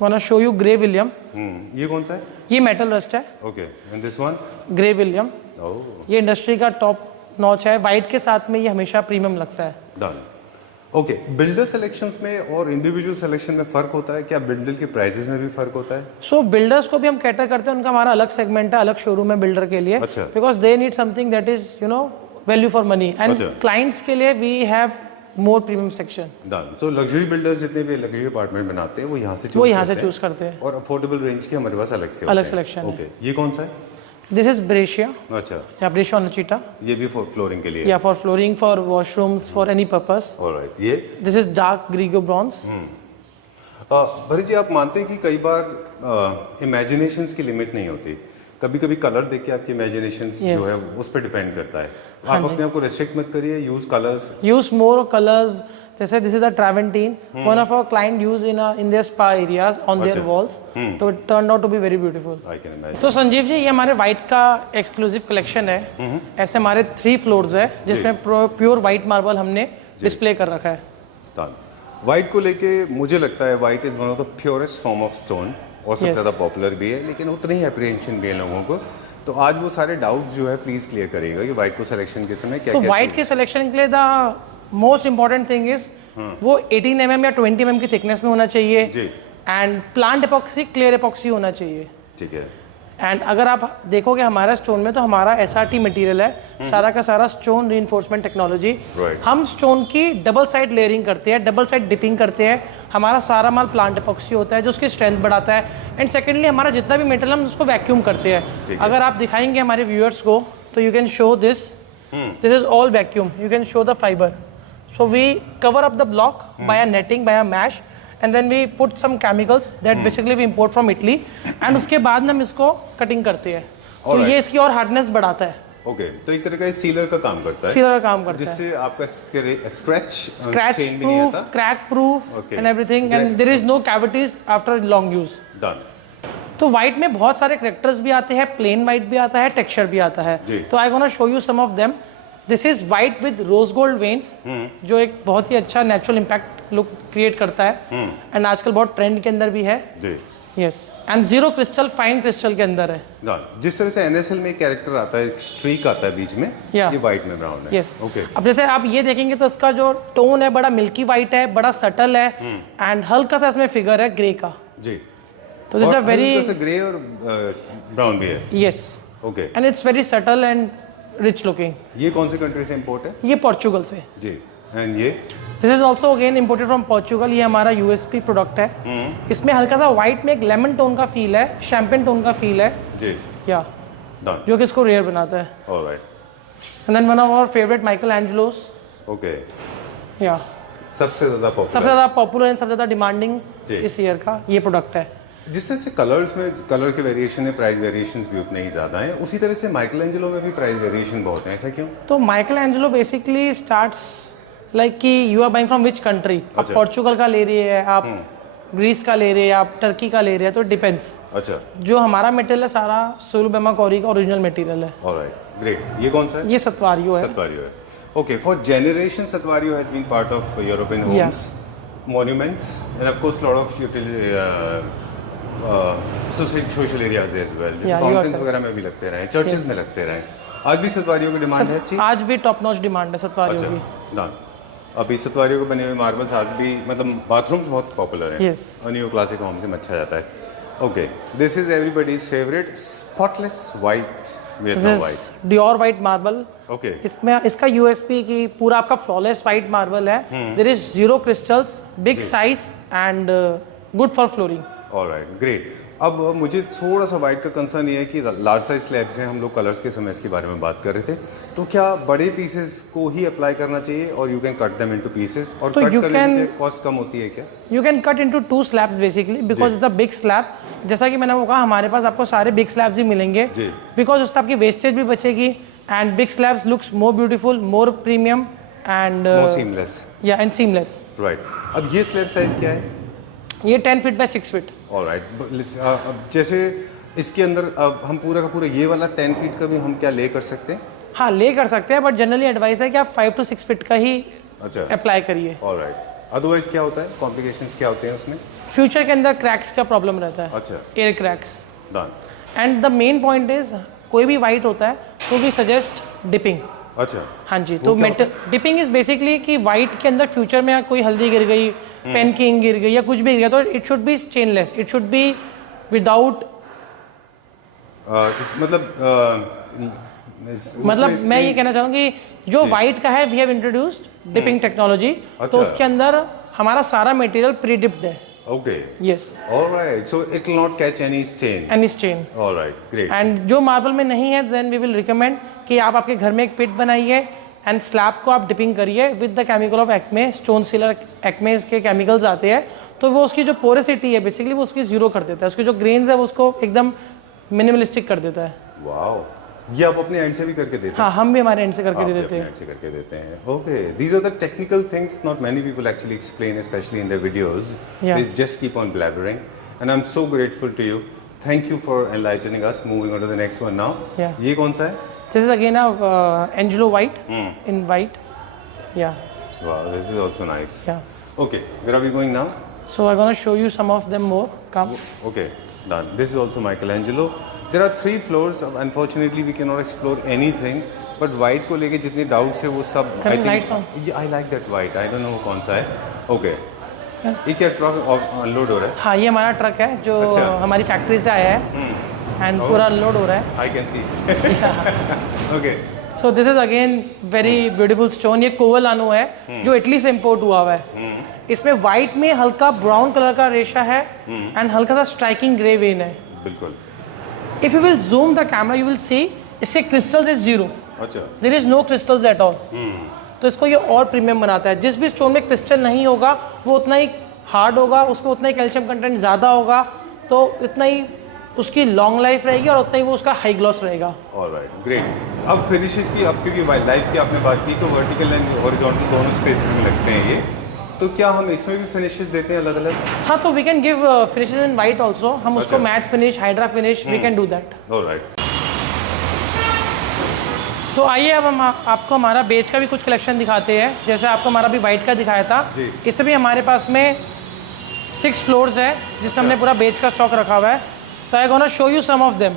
Gonna show you grey William. ये कौन सा है? ये मेटल रस्ट है। Okay, and this one? Grey William. Oh, ये इंडस्ट्री का टॉप नॉच है। वाइट के साथ में ये हमेशा प्रीमियम लगता है। डन। ओके, बिल्डर सिलेक्शंस में और इंडिविजुअल सिलेक्शन में फ़र्क होता है क्या? बिल्डर के प्राइसेस में भी फ़र्क होता है? सो बिल्डर्स को भी हम कैटर करते हैं, उनका हमारा अलग सेगमेंट है, अलग शोरूम है बिल्डर के लिए। अच्छा। Because they need something that is you know value for money, and clients के लिए we have more premium section. Done. So luxury builders जितने भी लग्जरी अपार्टमेंट बनाते हैं वो यहाँ से चूज करते हैं, और अफोर्डेबल रेंज के हमारे पास अलग से अलग सिलेक्शन। ओके, ये कौन सा है? This is Brescia. अच्छा, या ब्रेशिया ओनचीटा। ये भी फॉर फ्लोरिंग के लिए? Yeah for flooring, for washrooms, for any purpose. Alright, ये? This is dark Grigio bronze. Bharat ji, आप मानते हैं कि कई बार इमेजिनेशंस की लिमिट नहीं होती? कभी कभी कलर देख के आपकी इमेजिनेशंस जो है उस पर डिपेंड करता है। आप अपने आप को रेस्ट्रिक्ट मत करिए, use colours, use more colours, जैसे this is a travertine, one of our client use in their spa areas on their walls, तो it turn out to be very beautiful. I can imagine. तो संजीव जी, ये हमारे वाइट का एक्सक्लूसिव कलेक्शन है। ऐसे हमारे 3 फ्लोर्स है जिसमें प्योर वाइट मार्बल हमने डिस्प्ले कर रखा है। वाइट को लेके मुझे लगता है white is one of the purest form of stone और सबसे Yes. ज़्यादा पॉपुलर भी है, लेकिन उतनी ही अप्रीहेंशन भी है लोगों को। तो आज वो सारे डाउट जो है प्लीज क्लियर करेगा कि वाइट को सिलेक्शन के समय क्या तो क्या वाइट के सिलेक्शन के लिए the most important thing is वो 18 mm या 20 mm की थिकनेस में होना चाहिए, जी and plant epoxy, clear epoxy होना चाहिए। ठीक है। एंड अगर आप देखोगे हमारा स्टोन में, तो हमारा SRT मटेरियल है, सारा का सारा स्टोन रीइंफोर्समेंट टेक्नोलॉजी। Right. हम स्टोन की डबल साइड लेयरिंग करते हैं, डबल साइड डिपिंग करते हैं। हमारा सारा माल प्लांट एपॉक्सी होता है जो उसकी स्ट्रेंथ बढ़ाता है। एंड सेकेंडली हमारा जितना भी मेटल हम उसको वैक्यूम करते हैं। अगर आप दिखाएंगे हमारे व्यूअर्स को, तो you can show this is all vacuum, you can show the fibre. So we cover up the block by a netting, by a mesh, and then we put some chemicals that basically we import from Italy, and उसके बाद हम इसको कटिंग करते हैं। तो ये इसकी और हार्डनेस बढ़ाता है। ओके, तो एक तरह का सीलर का काम करता है, सीलर का काम करता है, जिससे आपका scratch scratch proof, crack proof and everything, and there is no cavities after long use. Done. तो व्हाइट में बहुत सारे करेक्टर्स भी आते हैं, प्लेन व्हाइट भी आता है, टेक्सचर भी आता है। तो I gonna show you some of them. This is white with rose gold veins, जो एक बहुत ही अच्छा नेचुरल इम्पैक्ट लुक क्रिएट करता है, एंड आजकल बहुत ट्रेंड के अंदर भी है। जी yes, and zero crystal, fine crystal के अंदर है। जिस तरह से NSL में कैरेक्टर आता है, स्ट्रीक आता है बीच में, Yeah. ये व्हाइट में ब्राउन है। Yes, okay. अब जैसे आप ये देखेंगे तो इसका जो टोन है बड़ा मिल्की वाइट है, बड़ा सटल है, एंड हल्का सा इसमें फिगर है ग्रे का। जी। तो दिस आर वेरी ग्रे और ब्राउन भी है। Yes, okay. And it's very subtle and rich looking. ये कौन से कंट्री से इंपोर्ट है? ये पोर्चुगल से। जी। एंड ये this is also again imported from Portugal. ये हमारा USP प्रोडक्ट है। इसमें हल्का सा व्हाइट में एक लेमन टोन का फील है, शैम्पेन टोन का फील है, जी। या डन। जो कि इसको रेयर बनाता है। Alright. And then one of our favourite Michelangelos, okay. या सबसे ज्यादा सबसे पॉपुलर, ज़्यादा पॉपुलर एंड सबसे ज़्यादा डिमांडिंग जी। इस ईयर का ये प्रोडक्ट है। जिस तरह से कलर्स में कलर के वेरिएशन है, प्राइस वेरिएशंस भी उतने ही ज़्यादा हैं, उसी तरह से माइकल एंजेलो में भी प्राइस वेरिएशन बहुत है। ऐसा क्यों? तो Michelangelo basically starts like कि you are buying from which country. आप पोर्चुगल का ले रही है, आप ग्रीस का ले रहे हैं, आप टर्की का ले रहे हैं, तो डिपेंड्स। अच्छा। जो हमारा मटेरियल है सारा सोलुबेमा कोरी का ओरिजिनल मटेरियल है। Alright, great. ये कौन सा है? ये सत्वारियो है। सत्वारियो है। Okay, for generation Statuario has been part of European homes, monuments, and of course lot of social areas as well, जैसे फाउंटेन्स वगैरह में भी लगते रहे, चर्चेस में लगते रहे। आज भी सत्वारियो की डिमांड है अच्छी? आज भी टॉप नॉच डिमांड है सत्वारियो की। डन। अभी सत्वारियो के बने हुए मार्बल्स आज भी, मतलब बाथरूम्स बहुत पॉपुलर हैं। Yes. न्यू क्लासिक होम से अच्छा जाता है। Okay, this is everybody's favourite spotless white, Vietnam white, Dior white marble. Okay. इसमें इसका USP की पूरा आपका फ्लॉलेस वाइट मार्बल है। There is zero crystals, big size and good for flooring. Alright, great. अब मुझे थोड़ा सा वाइट का कंसर्न ये है कि लार्ज साइज स्लैब्स हैं, हम लोग कलर्स के समय इसके बारे में बात कर रहे थे, तो क्या बड़े पीसेस को ही अप्लाई करना चाहिए और you can cut them into pieces, और तो कट you करने से can- कॉस्ट कम होती है क्या? You can cut into 2 slabs basically, because it's a big slab. जैसा कि मैंने वो कहा, हमारे पास आपको सारे बिग स्लैब्स ही मिलेंगे, जी। बिकॉज उससे आपकी वेस्टेज भी बचेगी, and big slabs looks more beautiful, more premium and more seamless. या एंड सीमलेस। राइट। अब ये स्लैब साइज क्या है? ये 10 फीट बाय 6 फीट। ऑलराइट। अब जैसे इसके अंदर अब हम पूरा का पूरा ये वाला 10 फीट का भी हम क्या ले कर सकते हैं? हाँ, ले कर सकते हैं, बट जनरली एडवाइस है कि आप 5 to 6 फीट का ही अच्छा, अप्लाई करिए। ऑलराइट। अदरवाइज क्या होता है, कॉम्प्लिकेशंस क्या होते हैं उसमें? फ्यूचर के अंदर क्रैक्स का प्रॉब्लम रहता है, अच्छा, air cracks. Done. And the main point is, कोई भी वाइट होता है तो वी सजेस्ट डिपिंग। अच्छा। हाँ जी, तो डिपिंग इज बेसिकली कि वाइट के अंदर फ्यूचर में कोई हल्दी गिर गई, पेन की इंक गिर गई या कुछ भी गिर गया, तो it should be stainless, it should be without, मतलब मैं ये कहना चाहूँगा कि जो वाइट का है, we have introduced dipping technology, तो उसके अंदर हमारा सारा मटेरियल प्री डिप्ड है। Okay, yes, alright, so it will not catch any stain. Any stain. Alright, great. And जो मार्बल में नहीं है, देन वी विल रिकमेंड कि आप आपके घर में एक पिट बनाइए एंड स्लैब को आप डिपिंग करिए with the chemical of Acme, stone sealer Acme के केमिकल्स आते हैं, तो वो उसकी जो पोरेसिटी है बेसिकली वो उसकी जीरो कर देता है, उसके जो ग्रेन्स है वो उसको एकदम मिनिमलिस्टिक कर देता है। वाओ, ये आप अपने एंड से भी करके देते हैं? हाँ, हम भी हमारे एंड से करके आप दे भी देते अपने हैं। एंड से करके देते हैं। Okay, these are the technical things not many people actually explain, specially in their videos. Yeah. They just keep on blabbering and I am so grateful to you. Thank you for enlightening us. Moving on to the next one now. Yeah. ये कौन सा है? This is again Angelo white in white. या Wow, this is also nice. या Okay, where are we going now? So I gonna show you some of them more. Come. Okay, done. This is also Michelangelo. There are 3 floors. Unfortunately, we cannot explore anything. But white को लेके जितने doubts है वो सब I think lights on. Yeah, I like that white. I don't know कौन सा है. Okay. ये क्या ट्रक अनलोड हो रहा है? हाँ, ये हमारा ट्रक है जो अच्छा। हमारी फैक्ट्री से आया है एंड पूरा अनलोड हो रहा है। I can see. Okay. So this is again very beautiful stone. ये कोवलानो है जो इटली से इम्पोर्ट हुआ हुआ है। इसमें वाइट में हल्का ब्राउन कलर का रेशा है एंड हल्का सा स्ट्राइकिंग ग्रे वेन है। बिल्कुल। If you will zoom the camera you will see इससे क्रिस्टल्स इज जीरो। अच्छा। There is no crystals at all. तो इसको ये और प्रीमियम बनाता है। जिस भी स्टोन में क्रिस्टल नहीं होगा वो उतना ही हार्ड होगा, उसमें उतना ही कैल्शियम कंटेंट ज़्यादा होगा, तो उतना ही उसकी लॉन्ग लाइफ रहेगी और उतना ही वो उसका हाई ग्लॉस रहेगा। Alright, great. अब फिनिशेस की, अब क्योंकि वाइल्ड लाइफ की आपने बात की तो वर्टिकल एंड हॉरिजॉन्टल दोनों स्पेसेस में लगते हैं ये, तो क्या हम इसमें भी फिनिशेस देते हैं अलग अलग? हाँ, तो we can give finishes in white also. हम उसको अच्छा। Matt finish, hydra finish, we can do that. Alright. तो आइए अब हम आपको हमारा बेज का भी कुछ कलेक्शन दिखाते हैं। जैसे आपको हमारा भी वाइट का दिखाया था, जी। इससे भी हमारे पास में 6 फ्लोर्स है जिसमें हमने पूरा बेज का स्टॉक रखा हुआ है। तो I gonna show you some of them.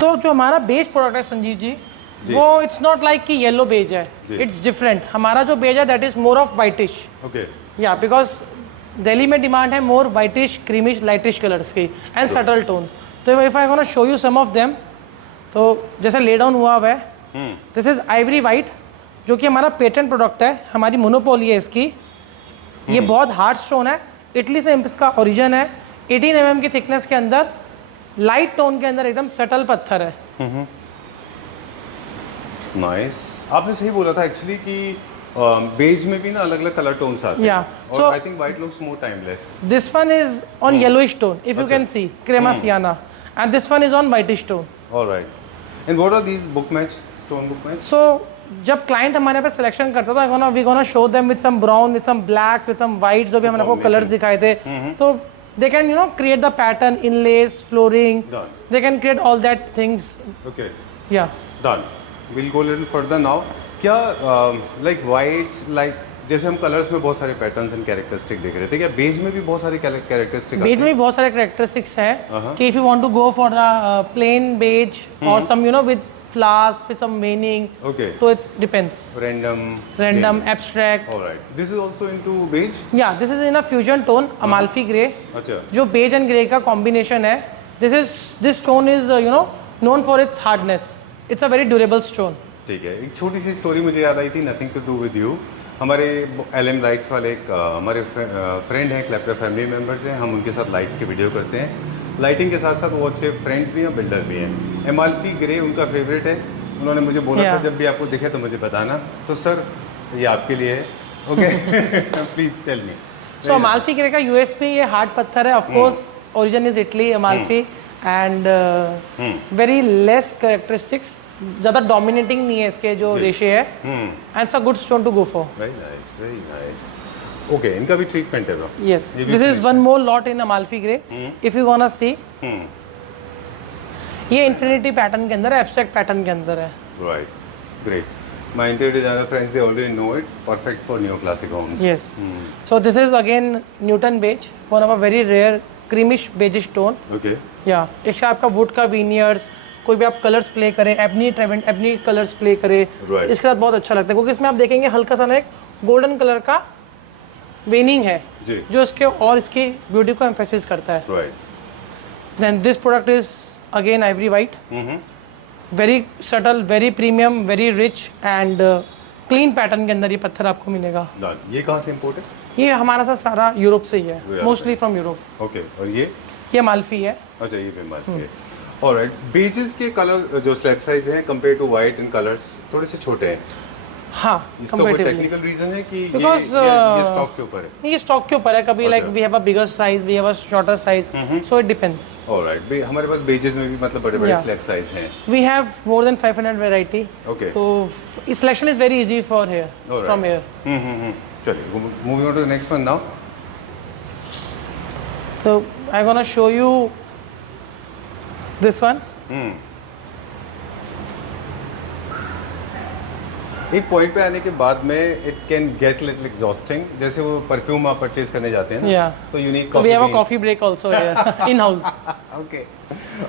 तो जो हमारा बेज प्रोडक्ट है संजीव जी, वो इट्स नॉट लाइक कि येलो बेज है, इट्स डिफरेंट। हमारा जो बेज है that is more of whitish. Okay. या बिकॉज दिल्ली में डिमांड है more whitish, creamish, lightish colours की एंड सटल टोन्स। तो if I gonna show you some of them, तो जैसे ले डाउन हुआ है, दिस इज आइवरी वाइट जो कि हमारा पेटेंट प्रोडक्ट है, हमारी मोनोपोली है इसकी। ये बहुत हार्ड स्टोन है, इटली से इसका ओरिजिन है। 18 mm की थिकनेस के अंदर, लाइट टोन के अंदर, एकदम सटल पत्थर है। नाइस। आपने सही बोला था एक्चुअली कि बेज में भी ना अलग अलग कलर टोन्स आते हैं। Yeah. और So- I think white looks more timeless. This one is on yellowish tone, if you can see, crema sienna, and this one is on whitish tone. Alright. And what are these book match, stone book match? So जब क्लाइंट हमारे पे सिलेक्शन करता था, we gonna show them with some brown, with some blacks, with some white, जो भी हमने आपको कलर्स दिखाए थे। तो they can create the pattern, inlays, flooring, Done. They can create all that things. Okay, yeah done. Will go little further now. क्या लाइक व्हाइट्स, लाइक जैसे हम कलर्स में बहुत सारे पैटर्न्स एंड कैरेक्टरिस्टिक देख रहे थे, क्या बेज में भी बहुत सारे कैरेक्टरिस्टिक बेज में भी बहुत सारे कैरेक्टरिस्टिक्स हैं कि if you want to go for the plain beige और some with flowers, with some meaning, okay, तो it depends. Random abstract. Alright. This is also into beige? या this is in a fusion tone, Amalfi grey, अच्छा। जो बेज एंड ग्रे का कॉम्बिनेशन है। This stone is known for its hardness. It's a very durable stone. ठीक है। एक छोटी सी स्टोरी मुझे याद आई थी, nothing to do with you. हमारे LM लाइट्स वाले एक हमारे फ्रेंड हैं, क्लैप्टर फैमिली मेम्बर्स हैं, हम उनके साथ लाइट्स की वीडियो करते हैं। लाइटिंग के साथ साथ वो अच्छे फ्रेंड्स भी हैं, बिल्डर भी हैं। एमाल्फी ग्रे उनका फेवरेट है। उन्होंने मुझे बोला था जब भी आपको दिखे तो मुझे बताना। तो सर ये आपके लिए है। Okay, please tell me. So Amalfi grey का यूएसपी ये हार्ड पत्थर है। Of course origin is Italy, Amalfi, and very less characteristics, ज़्यादा डोमिनेटिंग नहीं है इसके जो रेशे है, and it's a good stone to go for. Very nice, very nice. Okay, इनका भी ट्रीटमेंट है। Yes, this is one more lot in Amalfi grey. If you gonna see, ये इन्फिनिटी पैटर्न के अंदर है, एब्स्ट्रैक्ट पैटर्न के अंदर है। Right, great. My interior designer friends, they already know it. Perfect for neoclassic homes. Yes. So this is again Newton beige, one of a very rare creamish beige stone. Okay. Yeah. एक आपका वुड का विनियर्स, कोई भी आप कलर्स प्ले करें, एबनी कलर्स प्ले करें, Right. इसके साथ बहुत अच्छा लगता है, क्योंकि इसमें आप देखेंगे हल्का सा ना एक गोल्डन कलर का वेनिंग है जी। जो इसके और इसकी ब्यूटी को एम्फेसिस करता है। Right. Then this product is again ivory white. Very subtle, very premium, very rich and clean pattern के अंदर ये पत्थर आपको मिलेगा। Done. ये कहाँ से इम्पोर्ट है? ये हमारा सा सारा यूरोप से ही है, Yeah. Mostly from Europe. Okay, और ये माल्फी है। अच्छा, ये भी मालूम है। ऑलराइट। बेजेस के कलर जो स्लैब साइज हैं compare to white in colours थोड़े से छोटे हैं। हाँ इसका कोई कंपेरेटिवली टेक्निकल रीजन है कि Because, ये स्टॉक के ऊपर है? नहीं ये स्टॉक के ऊपर है कभी like we have a bigger size we have a shorter size so it depends alright, हमारे पास बेजेस में भी मतलब बड़े-बड़े Yeah. स्लैब साइज हैं। We have more than 500 variety okay, तो selection is very easy for here Alright. From here चलिए moving on to the next one now. So I'm gonna show you this one. एक पॉइंट पे आने के बाद में it can get little exhausting, जैसे वो परफ्यूम आप परचेज करने जाते हैं ना, Yeah. तो you need So we have a coffee break also here in house. Okay,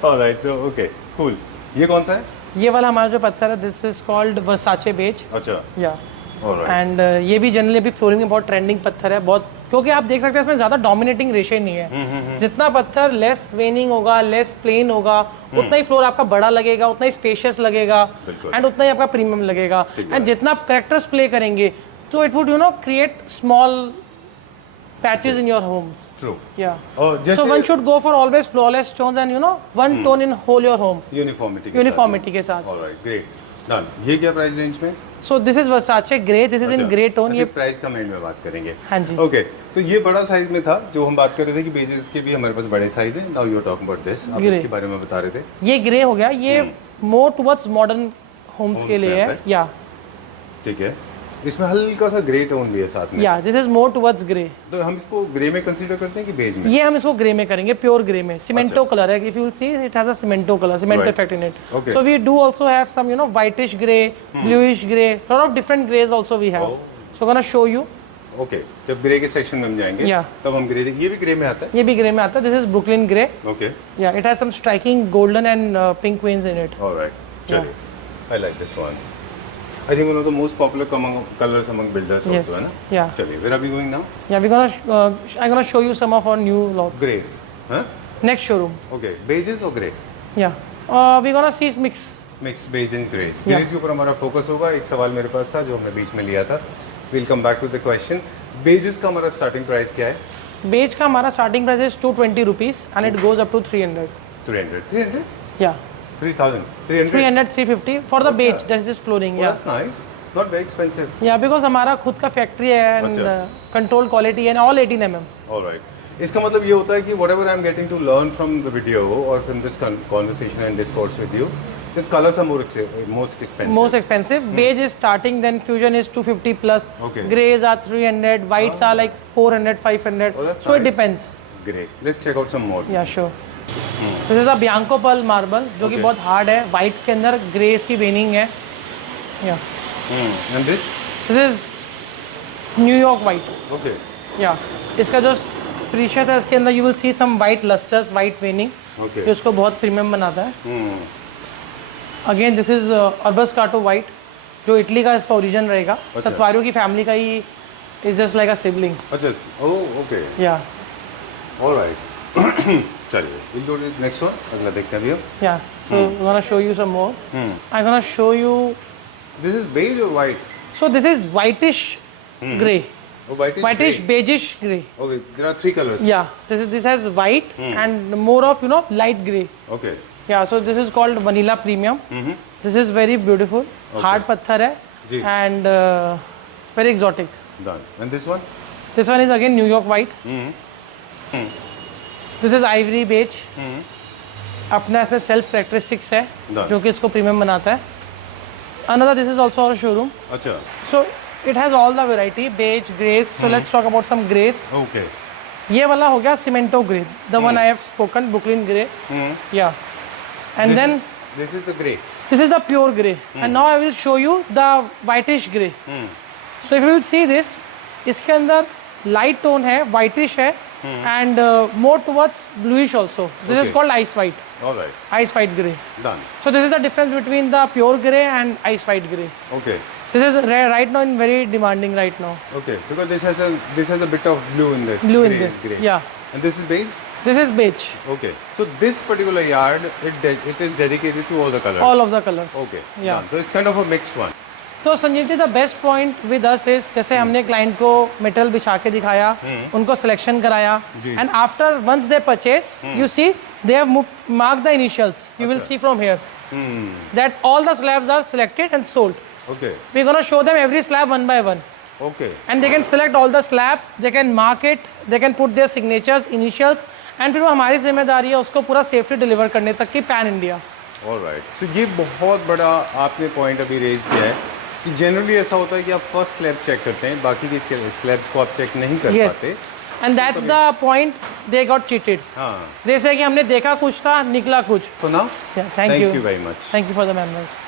alright, so okay cool. ये कौन सा है? ये वाला हमारा जो पत्थर है this is called Versace beige अच्छा, या ऑलराइट, एंड ये भी जनरली अभी फ्लोरिंग में बहुत ट्रेंडिंग पत्थर है बहुत, क्योंकि आप देख सकते हैं इसमें ज़्यादा डोमिनेटिंग रेशे नहीं है। जितना पत्थर लेस वेनिंग होगा लेस प्लेन होगा उतना ही फ्लोर आपका बड़ा लगेगा, उतना ही स्पेशियस लगेगा एंड उतना ही आपका प्रीमियम लगेगा। एंड जितना आप करेक्टर्स प्ले करेंगे तो it would create small patches in your homes. True. Yeah. और जैसे So one should go for always flawless tones and one tone in whole your home. Uniformity के साथ. Alright, great, done. ये क्या प्राइस रेंज में? So this is Versace grey. This is in grey tone. ये प्राइस का एंड में बात करेंगे। हाँ जी। ओके, तो ये बड़ा साइज में था जो हम बात कर रहे थे कि बेजेस के भी हमारे पास बड़े साइज हैं। Now you are talking about this, आप इसके बारे में बता रहे थे। ये ग्रे हो गया, ये मोर टुवर्ड्स मॉडर्न होम्स के लिए है। या ठीक है, इसमें हल्का सा ग्रे टोन भी है साथ में। या this is more towards grey. तो हम इसको ग्रे में कंसीडर करते हैं कि बेज में? ये हम इसको ग्रे में करेंगे, प्योर ग्रे में। सिमेंटो कलर है, if you will see it has a cemento colour, cemento effect in it. So we do also have some whitish grey, bluish grey, lot of different greys also we have. So gonna show you. Okay, जब ग्रे के सेक्शन में हम जाएंगे तब हम ग्रे, ये भी ग्रे में आता है? ये भी ग्रे में आता है। This is Brooklyn grey. Okay, yeah it has some striking golden and pink veins in it. Alright, चलिए, I like this one. I think one of the most popular colors among builders Yes. also, है ना? Yeah. चलिए, where are we going now? Yeah, I'm gonna show you some of our new lots. Grays, हाँ? Next showroom. Okay, beiges or grey? Yeah. We're gonna see mix. Mix beige and grays. Grays के ऊपर हमारा फोकस होगा। एक सवाल मेरे पास था जो हमने बीच में लिया था। We'll come back to the question. Beiges का हमारा स्टार्टिंग प्राइस क्या है? Beige का हमारा starting price is 220 rupees and it goes up to 300. 300? Yeah. 3,000? 300? 300, 350 for the beige. That is flooring. Oh, Yeah. that's nice. Not very expensive. Yeah, because हमारा खुद का फैक्ट्री है and controlled quality and all 18 mm. All right. इसका मतलब ये होता है कि whatever I'm getting to learn from the video or from this conversation and discourse with you, the colors are most expensive. Most expensive. Beige is starting, then fusion is 250 plus. Okay. Grays are 300, whites are like 400, 500. Oh, that's so it nice. depends. Great. Let's check out some more. Yeah, sure. This is a Bianco Pearl marble जो कि बहुत हार्ड है। वाइट के अंदर ग्रेस की वेनिंग है। Yeah. And this? This is New York white. Okay. या इसका जो प्रीशियस है इसके अंदर you will see some white lustres, white veining Okay. जो इसको बहुत प्रीमियम बनाता है। अगेन दिस इज अर्बस काटो वाइट जो इटली का इसका ओरिजिन रहेगा। सतवारियों की फैमिली का he is just like a sibling. अच्छा, oh, okay. या All right. चलिए, we'll go to the next one. अगला देखते हैं अभी हम। Yeah so I gonna show you some more. I gonna show you. This is beige or white? So this is whitish grey. Oh, Whitish grey. beigeish grey. Okay, there are 3 colors. Yeah, this has white and more of light grey. Okay. Yeah, so this is called vanilla premium. This is very beautiful. Hard पत्थर है जी. and very exotic. Done. And this one? This one is again New York white. This is ivory beige. अपना इसमें self characteristics है Done. जो कि इसको प्रीमियम बनाता है. Another, this is also our showroom. अच्छा. So it has all the variety beige, grays. So let's talk about some grays. Okay. ये वाला हो गया cemento grey, the one I have spoken, Brooklyn grey. Yeah and then This is the grey. This is the pure grey and now I will show you the whitish grey. So if you will see this, इसके अंदर लाइट टोन है, वाइटिश है and more towards bluish also. This is called ice white. All right. Ice white grey. Done. So this is the difference between the pure grey and ice white grey. Okay. This is right now in very demanding right now. Okay. Because this has a bit of blue in this. Blue in Grey, this. grey. Yeah. And this is beige? This is beige. Okay. So this particular yard, it is dedicated to all the colors. All of the colors. Okay. Yeah. Done. So it's kind of a mixed one. तो Sanjeev ji the best point with us is जैसे हमने क्लाइंट को मेटल बिछा के दिखाया, उनको सिलेक्शन कराया and after once they purchase you see they have mark the initials, you will see from here that all the slabs are selected and sold. Okay. We're gonna show them every slab one by one. Okay. And they can select all the slabs, they can mark it, they can put their signatures, initials, and फिर वो हमारी जिम्मेदारी है उसको पूरा सेफली डिलीवर करने तक की पैन इंडिया। ऑलराइट, सो ये बहुत बड़ा आपने पॉइंट अभी रेज किया है कि जनरली ऐसा होता है कि आप फर्स्ट स्लैब चेक करते हैं, बाकी के स्लैब्स को आप चेक नहीं कर पाते। And that's the point they got cheated. हाँ, जैसे कि हमने देखा कुछ था, निकला कुछ। तो now thank you very much. Thank you for the members.